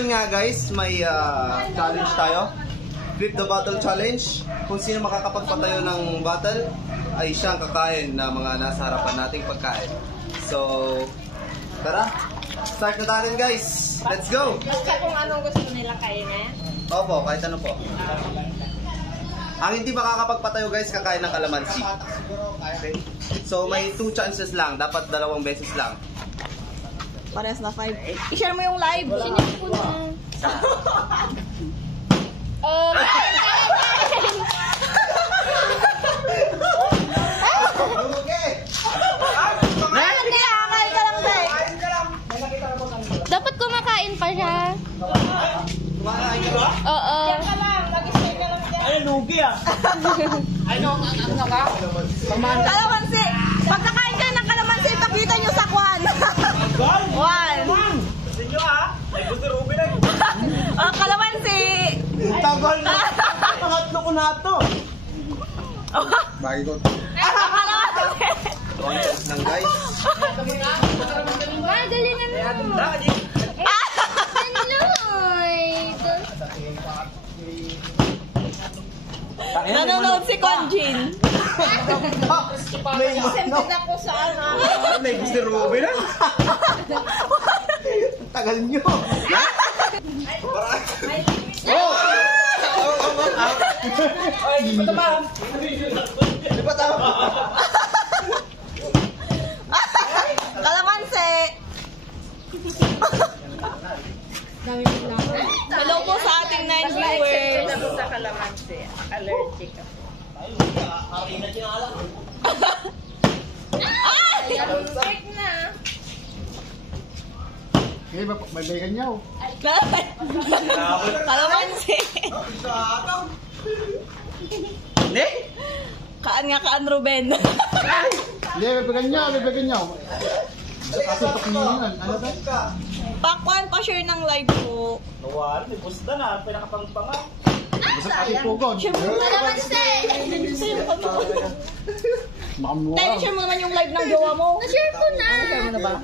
ngayon nga guys, may challenge tayo. Flip the bottle challenge. Kung sino makakapagpatayo ng bottle, ay siyang kakain na mga nasa harapan nating pagkain. So, tara, start na tayo guys. Let's go! Basta kung anong gusto nila kainin. Opo, kahit ano po. Ang hindi makakapagpatayo guys, kakain ng kalamansi. Okay. So, may 2 chances lang. Dapat 2 beses lang. Parehas na 5. I-share mo yung live. Sinip ko na. Dapat kumakain pa siya. Kumakain ka ba? Oo. Diyan ka lang. Nag-stay ka lang dyan. Ay, lugi ah. Ano ka? Kalamansi. Pagkakain kayo ng kalamansi, pakita nyo sa kwan. 1. Gusto nyo ah? Ay, gusto Ruby na. Oh, kalamansi. Tagal na. Pangatlo ko na ito. Bagay ko. Kalamansi. 1 chance lang guys. Ma, galingan mo. Nanonood si Conjin. May Siyempre na ko sa ano. May gusto Ruby na. Tagal nyo. Ay, di ba tama? Di ba tama? Kalamansi. Hello po sa ating 9 viewers. Ako sa kalamansi. Allergic ako. Allergic na. May bacon nyo. Kalamansi. Hindi? Kaan Ruben. Hindi, may bacon nyo. Kasi pakinggan. Ano ba? Pakwan pa share ng live po. Nawala, may busta na. Pinakapangpangan. Gusto pati pugon. Kalamansi. Makamuha. Tayo share mo naman yung live ng jowa mo. Na-share ko na. Share mo na ba?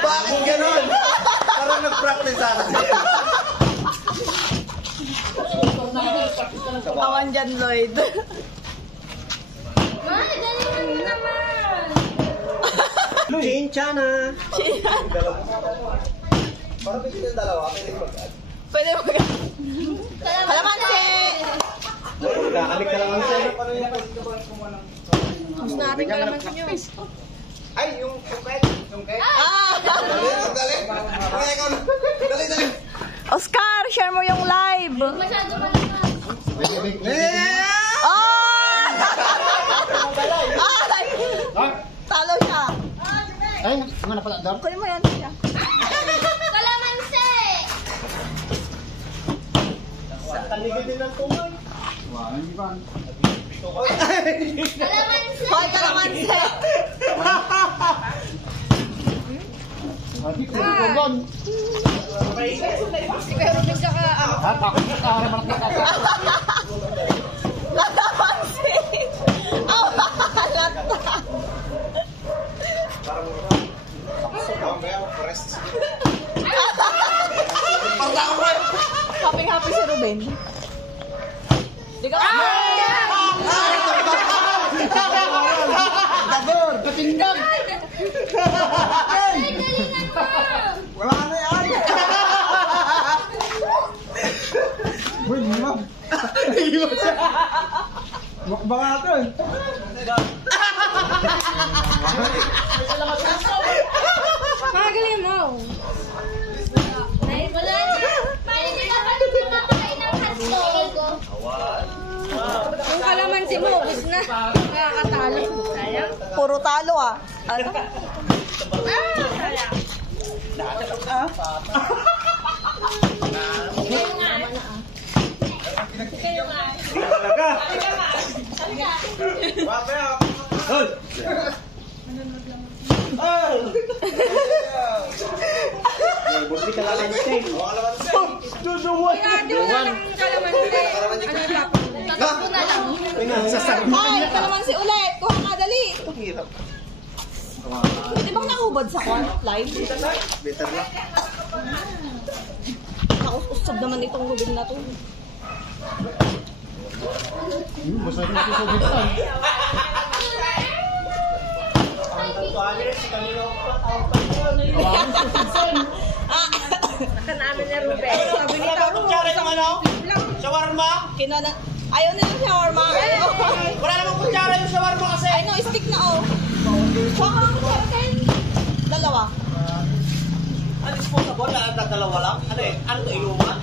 Bakit ganon? Parang nag-practice ako sa'yo. Kawan dyan, Lloyd. Ma, galingan mo naman. Chinchana. Parang pwede yung dalawa. Pwede mag... Kalamansi! Kakalik ka lang ang sa'yo. Gusto natin kalamansi nyo. Ay, yung cake. Yung cake. Ah! Dali. Dali. Oscar, share mo yung live. Masyado malakas. Oh! Ay! Talo siya. Ay, nga na pala. Dar. Kunin mo yan siya. Kalamansi! Taligid din ang tumay. Wala, hindi ba? Kalamansi! Hoy, kalamansi! Hindi ko pugon. Pero nagkaka... Ah, takot ka. Kalamansi! Oh, halata! Happy si Ruben. Di ka Dabor, katinggan. Ay, galingan mo! Wala na yan. Uy, ma'am. Iwan siya. Mukbang natin. Magaling mo. Ay, wala na. Paano hindi ka pa kumakain ng hotdog? Yung kalamansi mo, ubus na. Nakakatalo. Sayang. puro talo ah. Ano? Sayang. Kayo nga. Kayo nga. Talaga. Hoy. Oh! Buti ka lang ang steak. Duduwan. Duwan. Kalamansi. Ano tapos na lang. Ay, kalamansi ulit. Kuha ka, dali. Pwede bang nakubad sa kwan? Live? Bitter lang. Nakausap naman itong lubid na to. Masarap yung susubitan. Namin ni Ruben. Sabi ni Taro, Shawarma? ayaw nila shawarma. Wala namang kutsara yung shawarma kasi. Ay no, stick na oh. Dalawa. Ano disposable? Dalawa lang? Ano eh? Ano to? Inuman?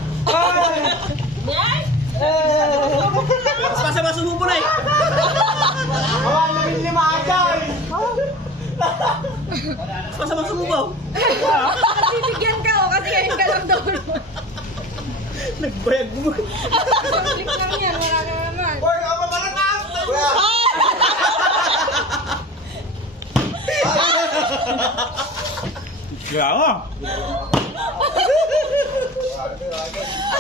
Mas masama sumubo na eh. Wala namin lima dyan. Mas masama sumubo. Bibigyan ka o kasi ngayon ka lang doon. Nagbayag mo. Flip lang yan, wala na naman. Boy, ako mga tao. Kaya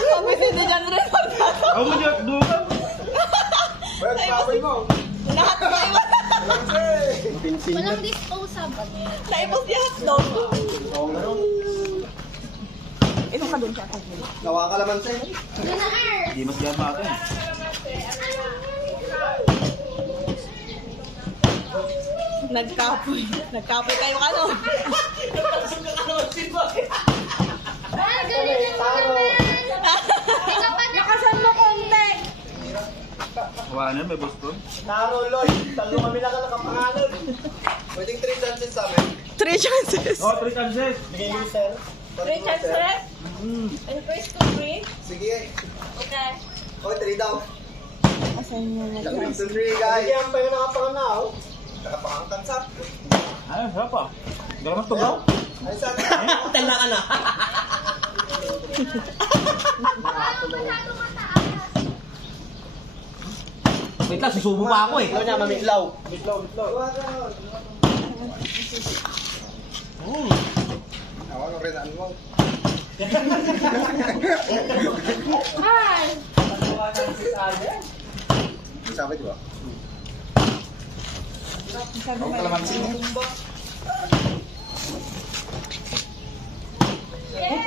Sabi si Dijan rin. Ako mo dyan, dugan. Lahat ba iwan? Walang disposable. Naipos niya hotdog. Ito ka doon siya. Nawa ka laman sa'yo. Doon na, Earth. Hindi mas gama ako eh. Nagkapoy. Nagkapoy kayo ano? Ah, galing naman. Nakasan mo konti. Wala na, may boss ko. Naruloy. Talo kami lang nakapangalan. Pwedeng 3 chances sa amin. 3 chances. Oh, 3 chances. Bigay mo, sir. 3 chances? And first to 3? Sige. Okay. O, 3 daw. Asan mo na? 3 to 3, guys. Kaya pa yung nakapanganaw. Nakapangangkan sa. Ay, sarap ah. Hindi ka naman tugaw. Ay, sa atin. Tala ka na. Wait lang, susubo pa ako eh. Ano niya, mamiklaw. Ako, ano rin, ano mo? Hi. Sabi, di ba? Ang kalamansi mo.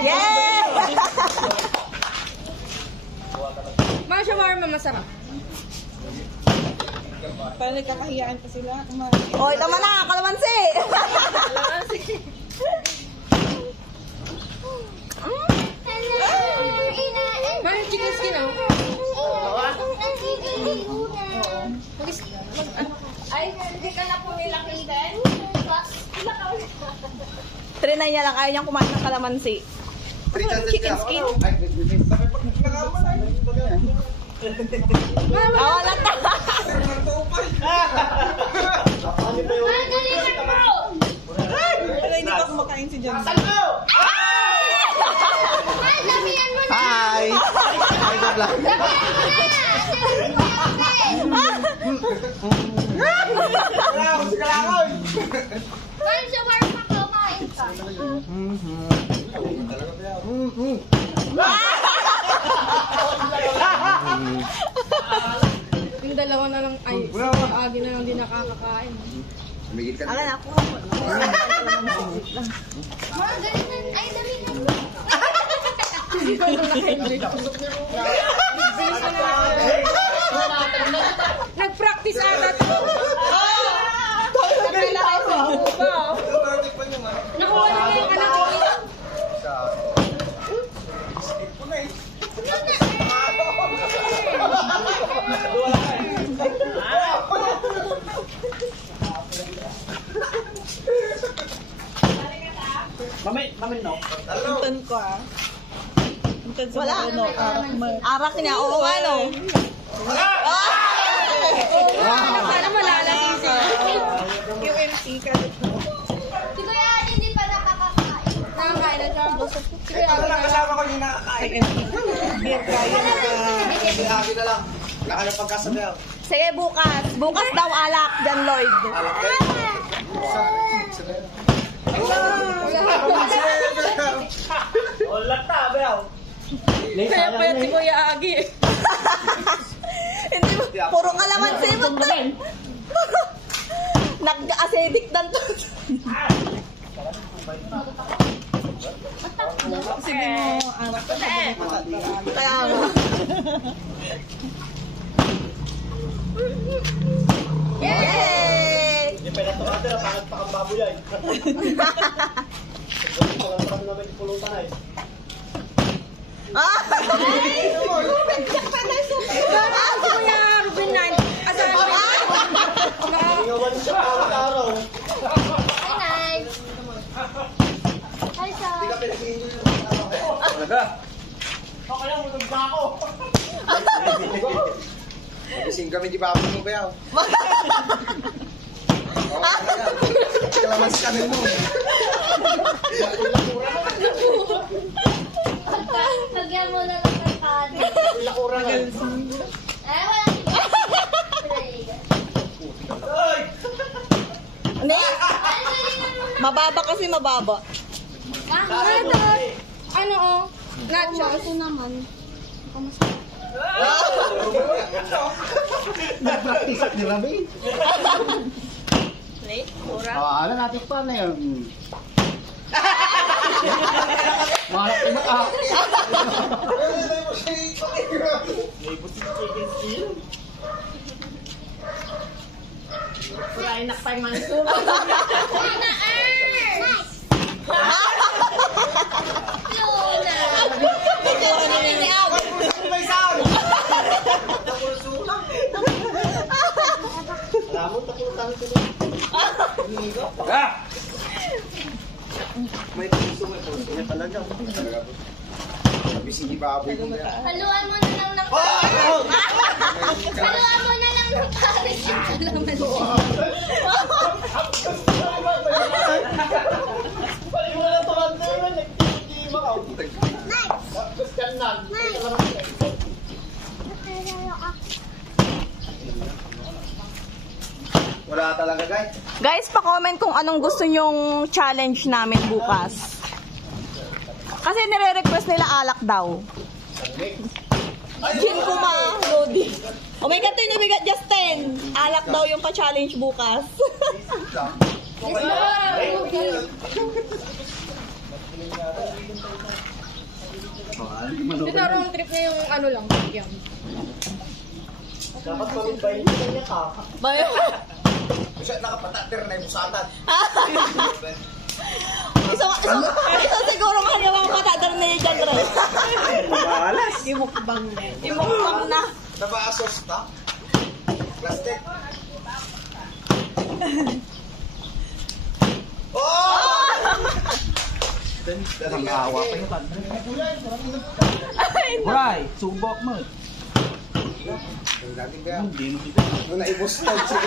Yeah! Mga shawarma masarap. Parang nagkakahiyaan pa sila. Oy, tama na, kalamansi! Parang chicken skin oh. Ay, hindi ka na pumilakitan? Trinay niya lang, ayaw niyang kumain ng kalamansi. 3 chances Chicken ka. skin? Mama, Wala ta! galing na bro. Pero hindi pa kumakain si John. Ay, damihan mo na. Hi! Hi, good luck. Parang shawarma ka, kumain ka. Yung dalawa na lang, ay, si Agi na lang din nakakakain. Tumigil ka Alam na. na ako. Mga galing na, ay, damihan mo. Nag-practice ata to. Nakuha na yung anak ko. Mamin no? Puntan ko ah. Puntan sa wala. Ano, arak niya. Oo nga no. Para malalasing sila. Yung MC ka. Si Kuya Adi hindi pa nakakakain. Nakakain na siya. Si Kuya Adi na lang. Kasama ko yung nakakain. Beer kaya na. Lagi na lang. Nakano pagkasabihan. Sige, bukas. Bukas daw alak, John Lloyd. Wala ta, Bel. Kaya payat si Kuya Agi. Hindi mo, puro kalamansi mo to. Nag-acidic dan to. Sige mo, kaya mo. Yay! Hindi pa nato ka tira, pangat pa kang baboy ay. Pagkakang naman yung pulutan ay. Kuya Ruben Nan, asahan mo Ingawan siya araw-araw. Hi, Nay. Hi, Sa. Talaga? Okay lang, utog pa ako. Gising kami di ba mo kaya? Kalamas kami mo. Lagyan mo na lang ng pad. Lakuran ay. Wala. Hindi. Mababa kasi mababa. Ano oh? Nachos. Ito naman. Nag-practice at ni Rabi. Plate? Mura? Ano natin pa na yun? Malak na ka. May buti sa chicken steal. Kurain na pa'y manso. Alam mo, taputan ko doon. May puso niya talaga. Bising di baboy mo yan. Haluan mo na lang ng Haluan mo na lang ng pares yung kalamansi. Pali mo na tumanda yun, nagtitima ka. Gusto ka na. Wala talaga guys. Guys, pa-comment kung anong gusto nyong challenge namin bukas. Kasi nire-request nila alak daw. Gin kuma, Lodi. Oh my God, ito yung nabigat, Justin. Alak daw yung pa-challenge bukas. Ito wrong trip na yung ano lang. Yung. Dapat mamimbayin ka niya ka. Bayo. Kasi nakapatatir na yung musatan. Isa siguro kanya mga patadar na yung dyan, Ray. Malas. Imukbang na. Naba-asos ta? Plastic. Oh! Ang awa pa yung tanda. Bray, subok mo. Hindi mo dito. Nung naibustag siya.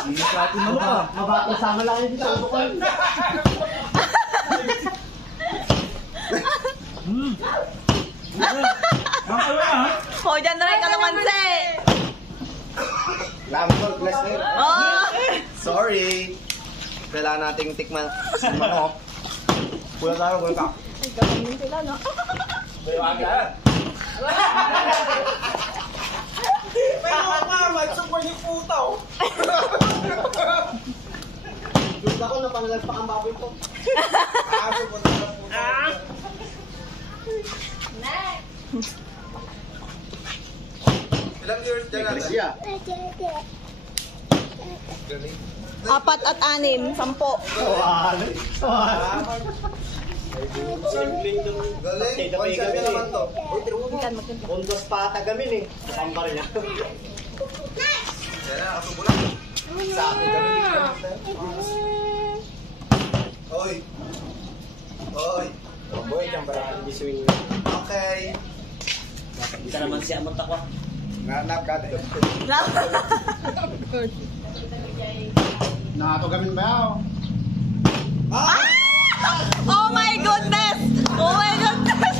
Hindi sa atin mo ka. Mabati sama lang yung dito. O, dyan na rin kalamansi. Lambol, bless me. Oh! Sorry. Kailangan nating tikman sa manok. Wala tayo, wala ka. Ay, gawin sila, no? Pero nga, super yung putaw. Doon ako, napangalalpak ang baboy ko. Ilang years dyan natin? Siya. 4 at 6, 10. Simpleng doon. Galing, one-shot na naman to. Bundos pa tagamin eh. Kapamba rin ako. Yan na, kasubulan. Sa akin kami Oy. Oy. Boy, kang parang hindi swing. Okay. Isa naman siya mo takwa. Nanap ka tayo. Nakatogamin ba yaw? Oh my goodness! Oh my goodness!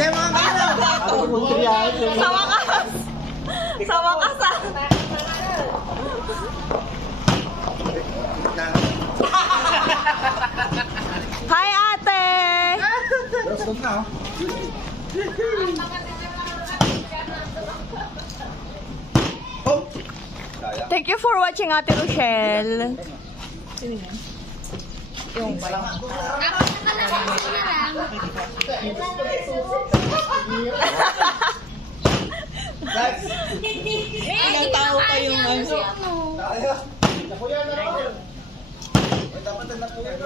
Diyan mga kanaw. Sa wakas! Sa wakas ah! Hi ate! Stop na. Thank you for watching Ate Rochelle. Sino yan? Yung ba? Ako na lang. Guys, Ilang tao pa yung ano? tayo. Dapat na po yan.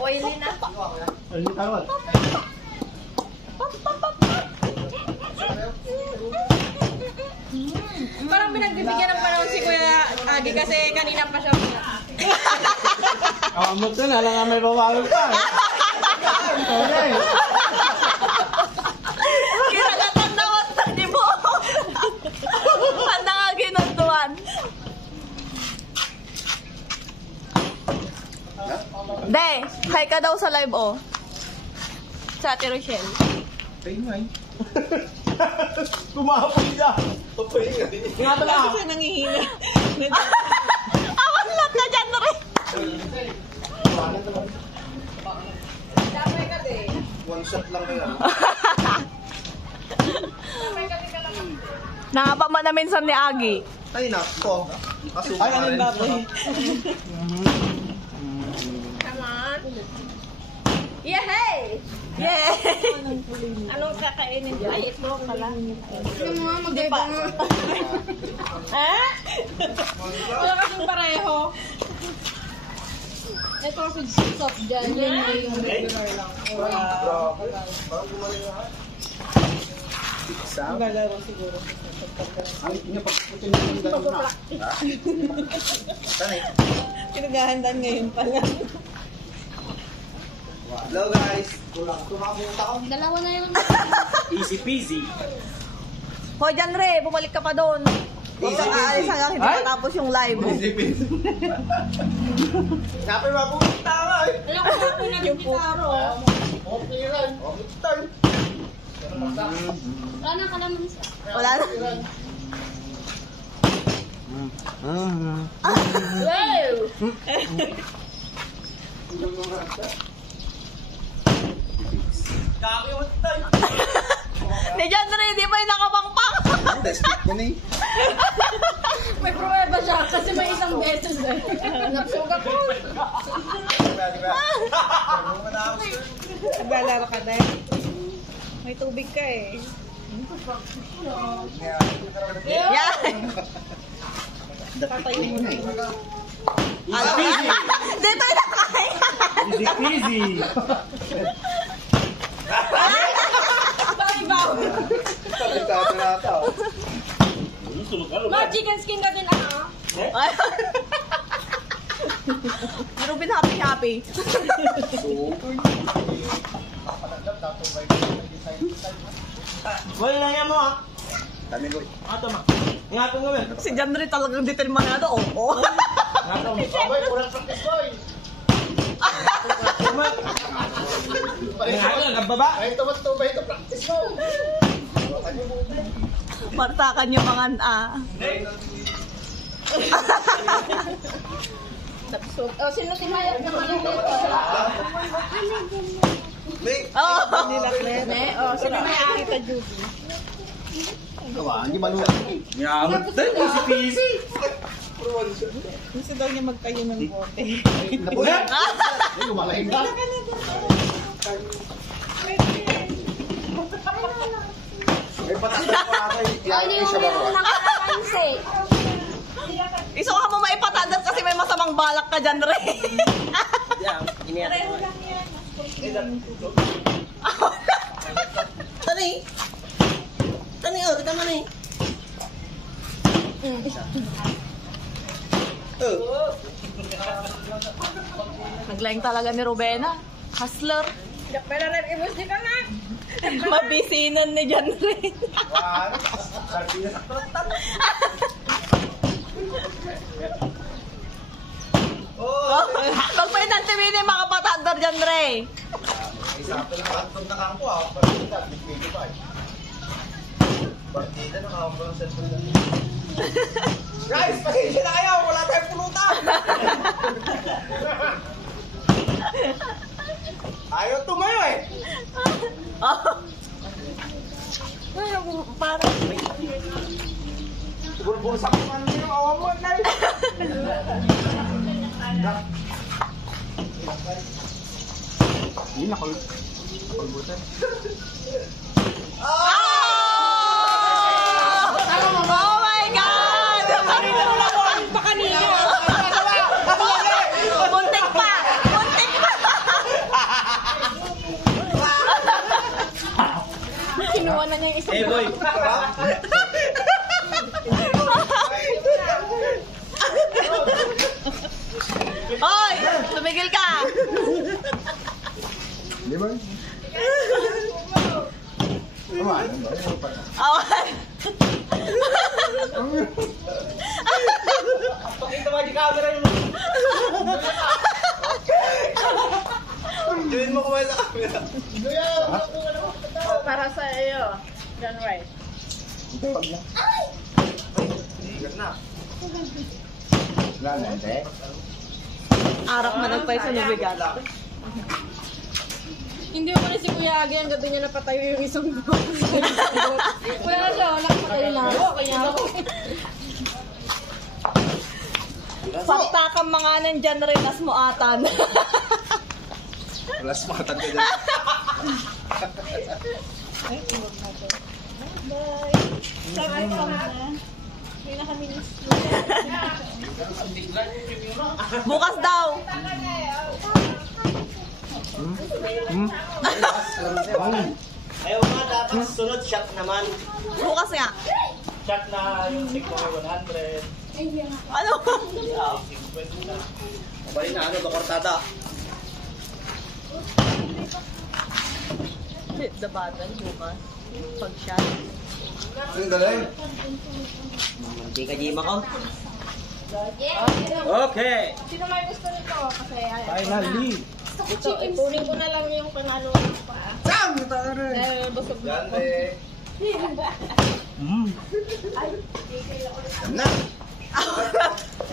Oily na. Ano yung karot? Parang pinagbibigyan ng panahon si Kuya Agi kasi kanina pa siya. Kamot na, alam nga may babago pa. Okay. Kinagatan na wasta ni mo. Tanda nga ginuntuan. De, hi ka daw sa live oh. Sa Ate Rochelle. Kumahapoy siya. Nga pala. Kasi nangihina. Awan lang ka dyan rin. Damay ka de. One shot lang kayo. Nangapa man na minsan ni Agi. Ay, nako. Kasuka Ay, anong rin. baboy? Come on. Yehey! Yay! Anong kakainin dyan? Ay, ito pala. Ano mo, magdeba mo. Ha? Wala kasing pareho. Ito kasi soft dyan. Yan yung regular lang. Parang gumaling lahat. Maglalaro siguro. Ay, pinapagputin na yung gano'n na. Saan eh? Pinaghahandaan ngayon pala. Hello guys. Tumapunta ko. Dalawa na yung... Easy peasy. Hoy, Jan Re, bumalik ka pa doon. Huwag kang aalis hanggang hindi matapos yung live. Isipin. Napay mapupunta ka eh. Alam ko ako na yung gitaro. Okay rin. Okay, turn. Wala na kalaman sa... Wala na. Wow! Kakiyot tayo. Ni Jan Re, di ba yung nakapangpang? Desperate ko na eh. May pruweba siya kasi may isang beses eh. Nagsuga ko. Naglalaro ka na. May tubig ka eh. Yan! Alam mo, dito yung nakain. Easy peasy. Sabi na ata. Ma, chicken skin ka din ah. Si Ruben happy. Wala lang yan mo ah. Dami ko. Ato ma. Ingatan gawin. Si Jan Re talagang determinado. Oo. Ingatan mo. Abay, kurang practice boy. Ingatan, nagbaba. Ay, tumatubay ito, practice mo. Martakan yung mga Oh, sino tinayap naman yung dito? May. Oo. Oh, sino may Kita Juby. Gawa, hindi manulat. Yamot tayo. Easy peasy. Gusto daw niya magtayo ng bote. Ulan. Ay, lumalahin ka. May patas na pa ata eh. Oh, hindi yung meron ng kalamansi. Iso ka mo maipatadas kasi may masamang balak ka dyan, Re. Tani. Tani oh, kita mana ni? Naglaing talaga ni Rubena. Hustler. Mabisinan ni Jan Re. Pag pa yung TV ni makapatador dyan, Re. Isapin na kantong na kampo ah. Partida, big pa eh. Partida na kampo ng cellphone na. Guys, pasensya na kayo. Wala tayong pulutan. Ayaw tumayo eh. Oh. Parang Bulbusak mo man yung awa mo na. Hindi na kulbutan. Oh my God! Pa kanina. Muntik pa! Muntik pa! Kinuha na niya yung isang Boy. Hoy! Tumigil ka! Di ba? Awan ba? Awan! Pakita mo di camera yun. Gawin mo kumain sa camera. para sa iyo. John Rice. Pag na. Ingat na. Lalande. Arak na lang pa yung sunubigat. Hindi mo na si Kuya Agi, ang ganda niya napatayo yung isang buwan. Wala na siya, nakapatayo na ako. Kaya ako. Pakta kang mga nandyan rin as mo atan. Wala sumakatan ka dyan. Bukas daw. Ayaw nga, dapat sunod shot naman. Bukas nga. Shot na yung sigma 100. Ano? Bali na ano, dokortada. Hit the button bukas. Pag-shot. Ang galing. Hindi ka Jima ko. Yeah. Okay. Sino may gusto nito? Kasi ay. Finally. Ito, ipunin ko na lang yung panalo ko pa. Sam! Dahil busog na ako. Gande. Na.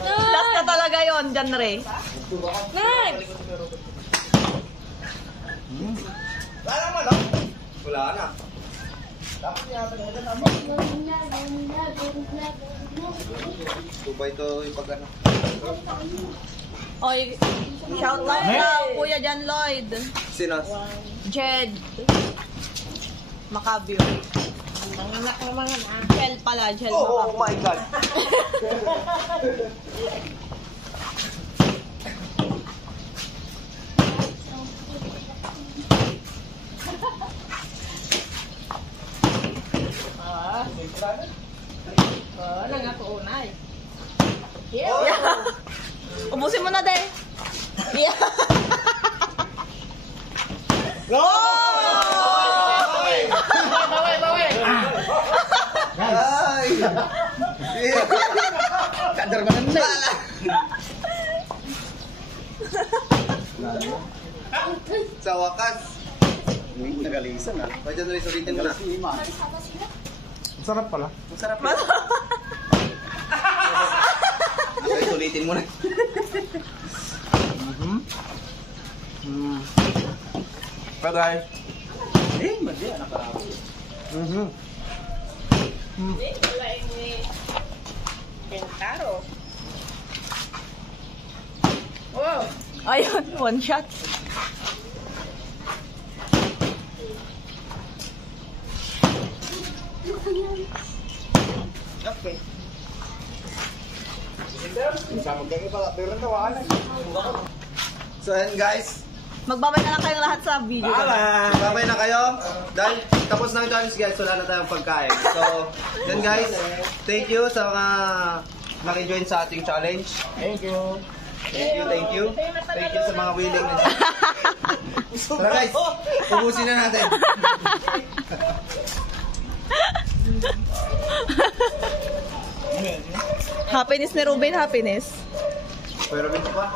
Last na talaga yon, John Ray. Next! Wala na. Tubay to yung pag ano. Oy, shout out daw, Kuya John Lloyd. Sino? Jed. Macabio. Manganak na mga na. Jel pala, Jel Oh, Macabio. my God. Nangakuunay. Ubusin mo na, de. Yeah. Ay! Kadar ba nanda? Sa wakas. Nagalisan ah. Pwede na rin sulitin mo na. Sarap pala. Masarap yun. Okay, sulitin mo na. Bye-bye. Eh, mali. Anak ka ako. Kentaro. Wow! Ayun, one shot. Okay. Sama kayo pala. Pero tawaan na. So, ayan guys. Magbabay na lang kayong lahat sa video. Bye-bye. Babay na kayo. Dahil tapos na ang challenge guys, wala na tayong pagkain. So, yan guys. Thank you sa mga naki-join sa ating challenge. Thank you. Thank you, thank you. Thank you sa mga willing na. Tara guys, ubusin na natin. Happiness ni Ruben, happiness. Pero dito pa.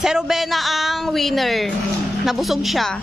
Si Ruben na ang winner. Nabusog siya.